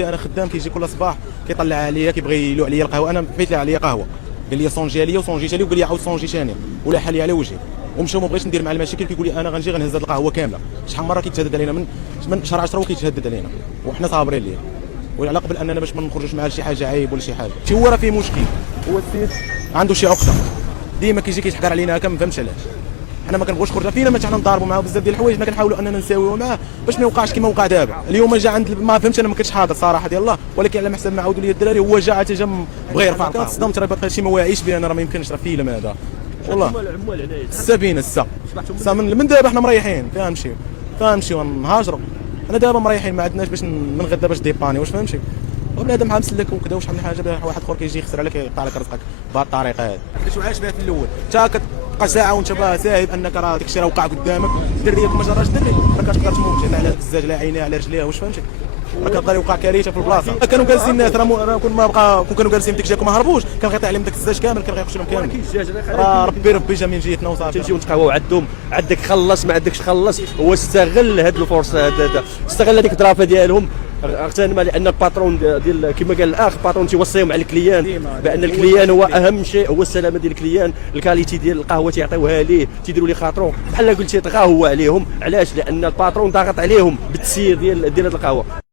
انا خدام كيجي كل صباح كيطلع عليا كيبغي يلوع عليا القهوه. انا بغيت له عليا قهوه، قال لي صونجي عليا وصونجيت عليه وقال لي عاود صونجي ثاني ولاح لي على وجهي ومشى وما بغيتش ندير مع المشاكل. كيقول لي انا غنجي غنهز هذه القهوه كامله. شحال من مره كيتهدد علينا من شهر 10 وكيتهدد علينا وحنا صابرين ليه، وعلى قبل اننا باش ما نخرجوش مع شي حاجه عيب ولا شي حاجه. هو راه فيه مشكل، هو السيد عنده شي عقده ديما كيجي كيتحقر علينا هكا. ما فهمتش علاش حنا ما كنبغوش خرجه فينا، ما حنا نضاربوا معاه بزاف ديال الحوايج. ما كنحاولوا اننا نساويو معاه باش ما يوقعش كما وقع دابا. اليوم جا عند ما فهمتش، انا ما كنتش حاضر صراحه ديال الله، ولكن على حسب ما عاودوا لي الدراري هو جا بغى يرفع. تصدمت راه باقي شي ما واعيش بان راه ما يمكنش، راه فيلم هذا والله. السابين من دابا حنا مريحين، فهمتي ونهاجروا. انا دابا مريحين، ما عندناش باش نغدا باش ديباني، واش فهمتي. وبنادم بحال مسلك وكذا وشحال من حاجه، واحد اخر كيجي يخسر عليك يقطع لك رزقك بهذه الطريقه هذه. علاش عايش بها في الاول انت كتبقى ساعه وانت باه ساهب انك راه داك الشيء راه وقع قدامك. دريك ما جراش دري راه كتقدر تموت على هذاك الزاج، لا عينيه على رجليه، واش فهمتي. راه كيقدر يوقع كارثه في البلاصه. كانوا جالسين الناس راه كون ما بقى كون كانوا جالسين في ديك الجاك وما هربوش كان غيطيح عليهم داك الزاج كامل، كان غيخش لهم كامل. راه ربي جا من جيتنا وصافي. تمشيو نتقهواو عندهم، عندك خلص ما عندكش خلص. هو استغل هذه الفرصه، استغل هذيك الظرافه ديالهم، اغتنم لان الباترون ديال كما قال الاخ الباترون تيوصيهم على الكليان بان الكليان هو اهم شيء، هو السلامه ديال الكليان. الكاليتي ديال القهوه تيعطيوها ليه، تيديروا ليه خاطرو بحال قلتي طغى هو عليهم. علاش؟ لان الباترون ضاغط عليهم بالتسيير ديال هذه القهوه.